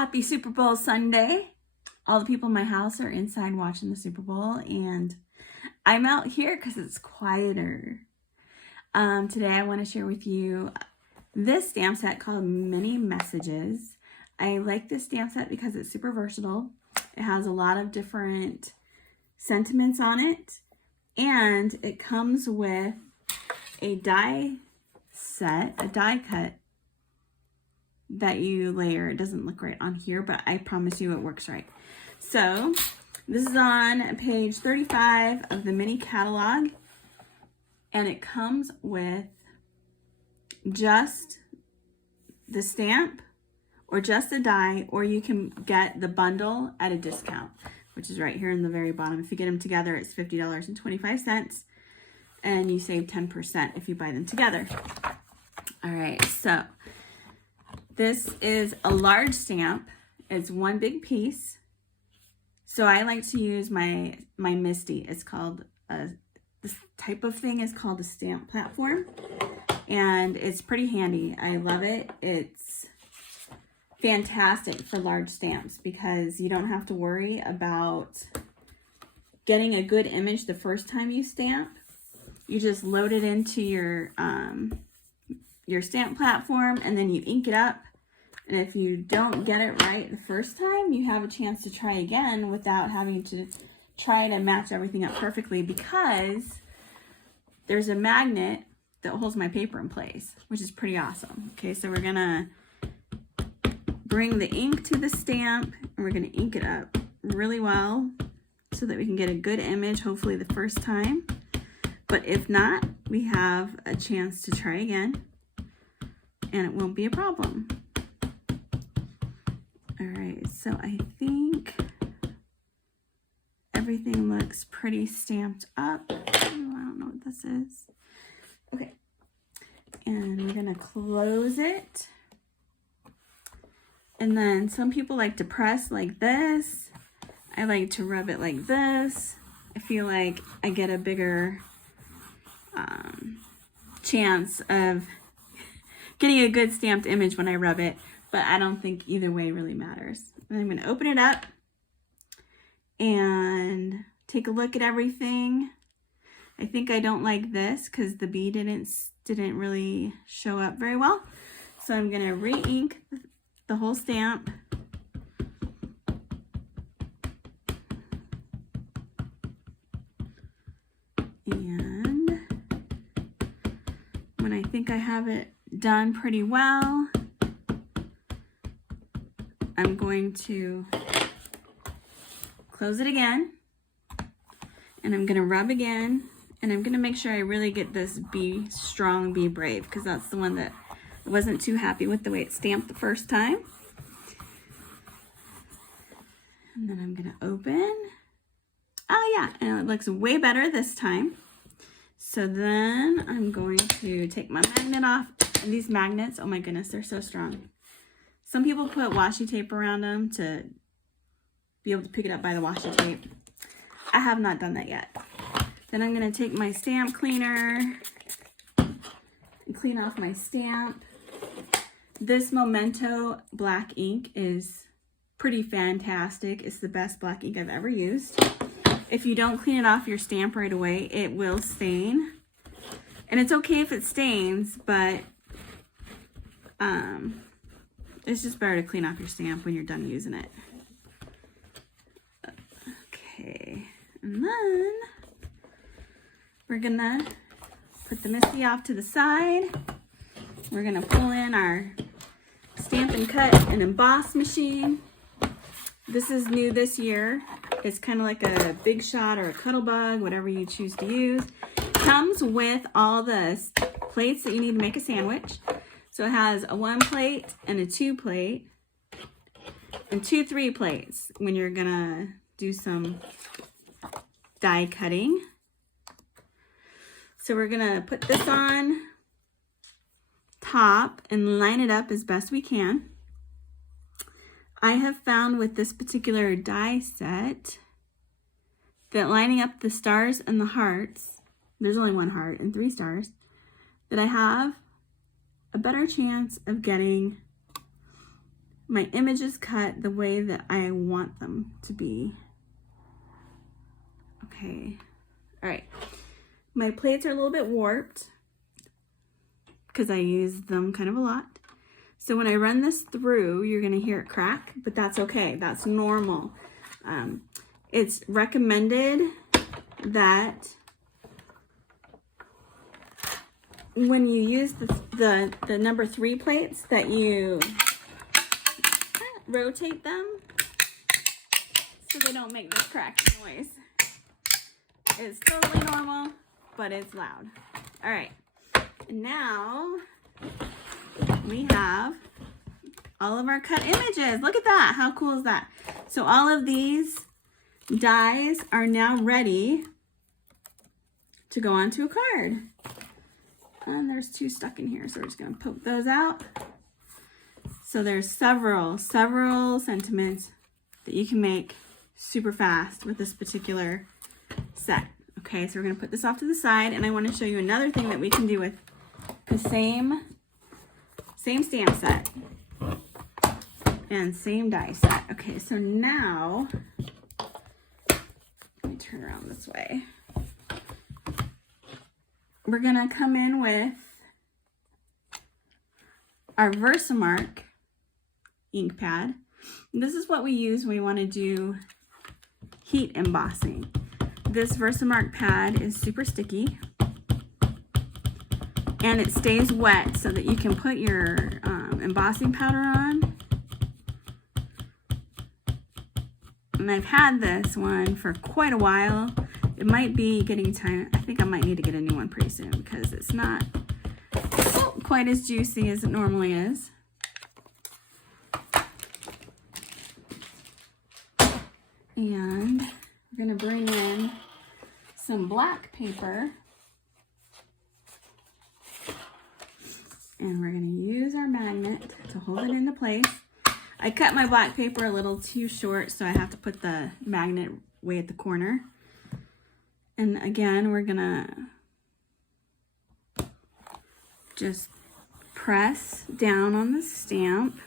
Happy Super Bowl Sunday. All the people in my house are inside watching the Super Bowl, and I'm out here because it's quieter. Today I want to share with you this stamp set called Mini Messages. I like this stamp set because it's super versatile. It has a lot of different sentiments on it, and it comes with a die set, a die cut that you layer. It doesn't look right on here, but I promise you it works right. So this is on page 35 of the mini catalog, and it comes with just the stamp or just a die, or you can get the bundle at a discount, which is right here in the very bottom. If you get them together, it's $50.25, and you save 10% if you buy them together. All right, so this is a large stamp. It's one big piece. So I like to use my Misty. It's called, this type of thing is called a stamp platform. And it's pretty handy. I love it. It's fantastic for large stamps because you don't have to worry about getting a good image the first time you stamp. You just load it into your stamp platform, and then you ink it up. And if you don't get it right the first time, you have a chance to try again without having to try to match everything up perfectly, because there's a magnet that holds my paper in place, which is pretty awesome. Okay, so we're gonna bring the ink to the stamp, and we're gonna ink it up really well so that we can get a good image, hopefully the first time. But if not, we have a chance to try again, and it won't be a problem. All right, so I think everything looks pretty stamped up. Oh, I don't know what this is. Okay, and we're gonna close it. And then some people like to press like this. I like to rub it like this. I feel like I get a bigger chance of getting a good stamped image when I rub it, but I don't think either way really matters. And I'm gonna open it up and take a look at everything. I think I don't like this because the bee didn't really show up very well. So I'm gonna re-ink the whole stamp. And when I think I have it done pretty well, I'm going to close it again, and I'm gonna rub again, and I'm gonna make sure I really get this Be Strong, Be Brave, because that's the one that I wasn't too happy with the way it stamped the first time. And then I'm gonna open. Oh yeah, and it looks way better this time. So then I'm going to take my magnet off. And these magnets, oh my goodness, they're so strong. Some people put washi tape around them to be able to pick it up by the washi tape. I have not done that yet. Then I'm gonna take my stamp cleaner and clean off my stamp. This Memento black ink is pretty fantastic. It's the best black ink I've ever used. If you don't clean it off your stamp right away, it will stain. And it's okay if it stains, but it's just better to clean off your stamp when you're done using it. Okay, and then we're gonna put the Misty off to the side. We're gonna pull in our Stampin' Cut and Emboss machine. This is new this year. It's kind of like a Big Shot or a Cuttlebug, whatever you choose to use. Comes with all the plates that you need to make a sandwich. So it has a 1 plate and a 2 plate and 2 3 plates when you're gonna do some die cutting. So we're gonna put this on top and line it up as best we can. I have found with this particular die set that lining up the stars and the hearts, there's only 1 heart and 3 stars, that I have a better chance of getting my images cut the way that I want them to be. Okay, all right. My plates are a little bit warped because I use them kind of a lot. So when I run this through, you're gonna hear it crack, but that's okay, that's normal. It's recommended that when you use the number 3 plates that you rotate them so they don't make this cracking noise. It's totally normal, but it's loud. All right, and now we have all of our cut images. Look at that, how cool is that? So all of these dies are now ready to go onto a card. And there's 2 stuck in here, so we're just gonna poke those out. So there's several sentiments that you can make super fast with this particular set. Okay, so we're gonna put this off to the side, and I wanna show you another thing that we can do with the same stamp set and same die set. Okay, so now, let me turn around this way. We're gonna come in with our Versamark ink pad. And this is what we use when we want to do heat embossing. This Versamark pad is super sticky and it stays wet so that you can put your embossing powder on. And I've had this one for quite a while. It might be getting time. I think I might need to get a new one pretty soon because it's not quite as juicy as it normally is. And we're gonna bring in some black paper. And we're gonna use our magnet to hold it into place. I cut my black paper a little too short, so I have to put the magnet way at the corner. And again, we're gonna just press down on the stamp.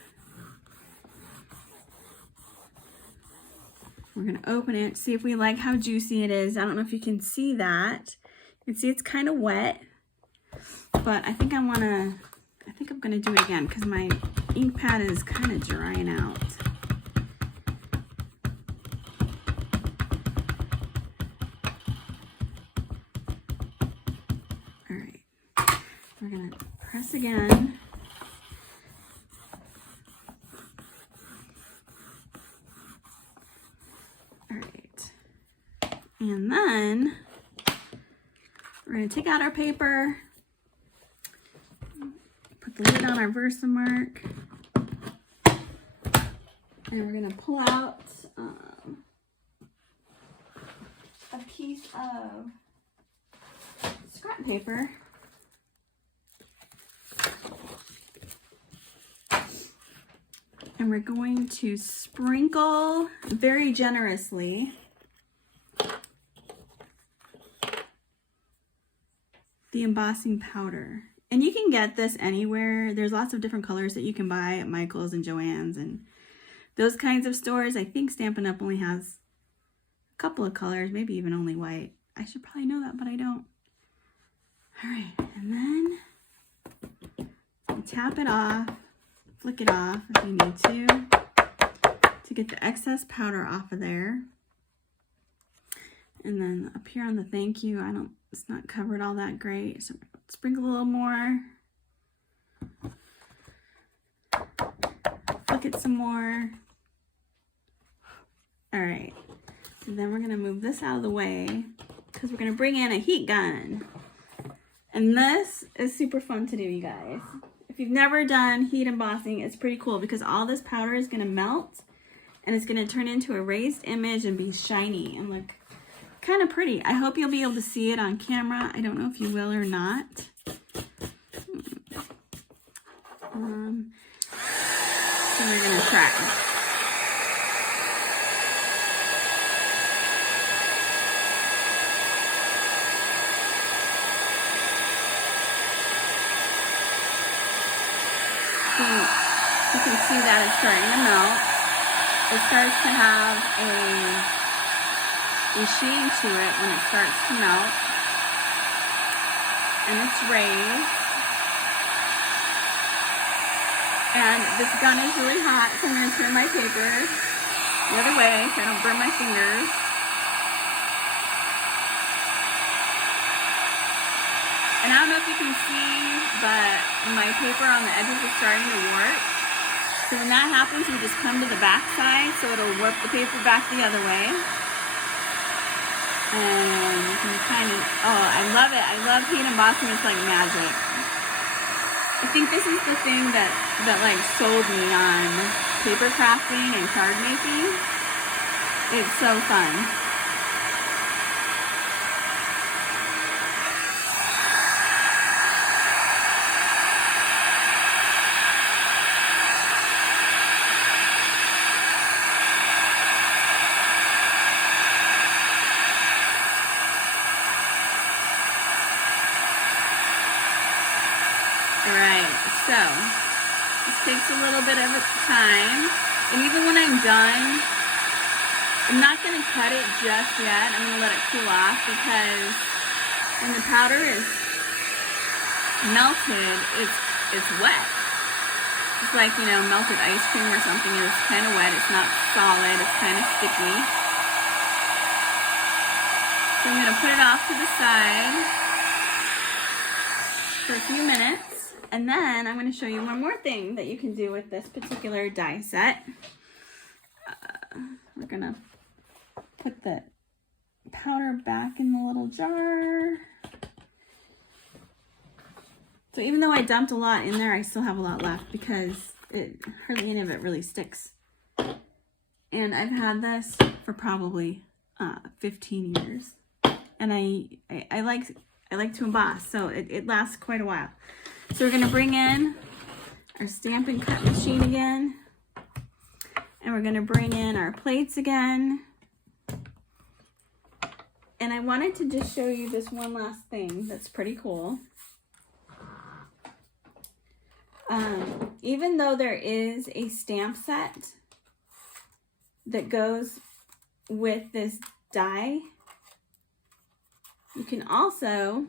We're gonna open it, see if we like how juicy it is. I don't know if you can see that. You can see it's kind of wet, but I think I'm gonna do it again because my ink pad is kind of drying out. All right, we're gonna press again. All right, and then we're gonna take out our paper, put the lid on our Versamark, and we're gonna pull out a piece of scrap paper. And we're going to sprinkle very generously the embossing powder. And you can get this anywhere. There's lots of different colors that you can buy at Michael's and Joann's and those kinds of stores. I think Stampin' Up! Only has a couple of colors, maybe even only white. I should probably know that, but I don't. All right, and then tap it off, flick it off if you need to get the excess powder off of there. And then up here on the thank you, it's not covered all that great, so sprinkle a little more. Flick it some more. All right, so then we're gonna move this out of the way because we're gonna bring in a heat gun. And this is super fun to do, you guys. If you've never done heat embossing, it's pretty cool because all this powder is gonna melt and it's gonna turn into a raised image and be shiny and look kind of pretty. I hope you'll be able to see it on camera. I don't know if you will or not. So we're gonna try. So you can see that it's starting to melt. It starts to have a sheen to it when it starts to melt. And it's raised. And this gun is really hot, so I'm going to turn my paper the other way so I don't burn my fingers. And I don't know if you can see, but my paper on the edges is starting to warp. So when that happens, we just come to the back side, so it'll warp the paper back the other way. And you can kind of, oh, I love it. I love heat embossing. It's like magic. I think this is the thing that like sold me on paper crafting and card making. It's so fun. Alright, so this takes a little bit of time, and even when I'm done, I'm not going to cut it just yet. I'm going to let it cool off, because when the powder is melted, it's wet. It's like, you know, melted ice cream or something is kind of wet. It's not solid. It's kind of sticky. So I'm going to put it off to the side for a few minutes. And then I'm going to show you one more thing that you can do with this particular die set. We're going to put the powder back in the little jar. So even though I dumped a lot in there, I still have a lot left because hardly any of it really sticks. And I've had this for probably 15 years. And I like to emboss, so it lasts quite a while. So we're going to bring in our Stampin' Cut machine again. And we're going to bring in our plates again. And I wanted to just show you this one last thing that's pretty cool. Even though there is a stamp set that goes with this die, you can also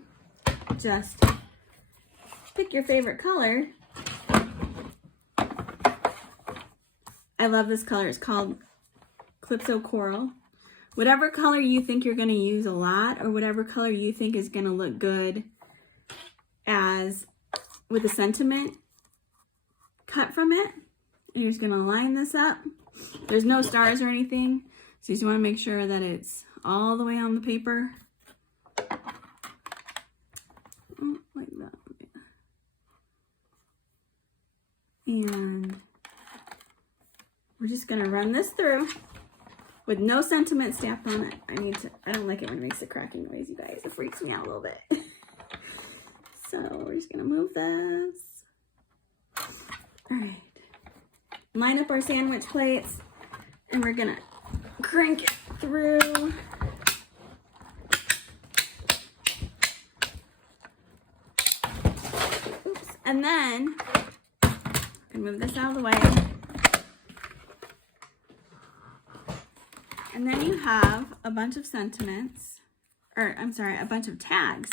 just pick your favorite color. I love this color. It's called Calypso Coral. Whatever color you think you're going to use a lot, or whatever color you think is going to look good as with a sentiment cut from it. And you're just going to line this up. There's no stars or anything, so you just want to make sure that it's all the way on the paper. Like that. And we're just going to run this through with no sentiment stamped on it. I don't like it when it makes a cracking noise, you guys. It freaks me out a little bit. So we're just going to move this. All right. Line up our sandwich plates, and we're going to crank it through. Oops. And then move this out of the way. And then you have a bunch of sentiments, or I'm sorry, a bunch of tags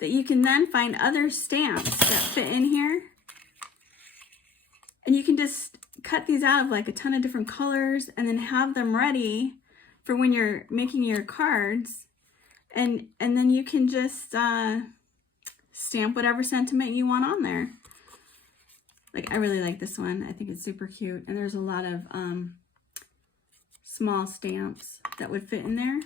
that you can then find other stamps that fit in here. And you can just cut these out of like a ton of different colors and then have them ready for when you're making your cards. And then you can just stamp whatever sentiment you want on there. Like, I really like this one. I think it's super cute. And there's a lot of small stamps that would fit in there.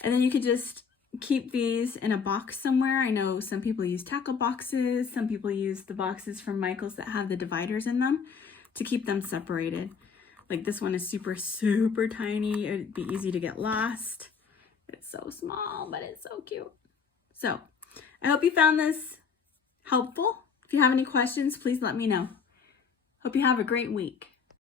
And then you could just keep these in a box somewhere. I know some people use tackle boxes. Some people use the boxes from Michael's that have the dividers in them to keep them separated. Like this one is super, super tiny. It'd be easy to get lost. It's so small, but it's so cute. So I hope you found this helpful. If you have any questions, please let me know. Hope you have a great week.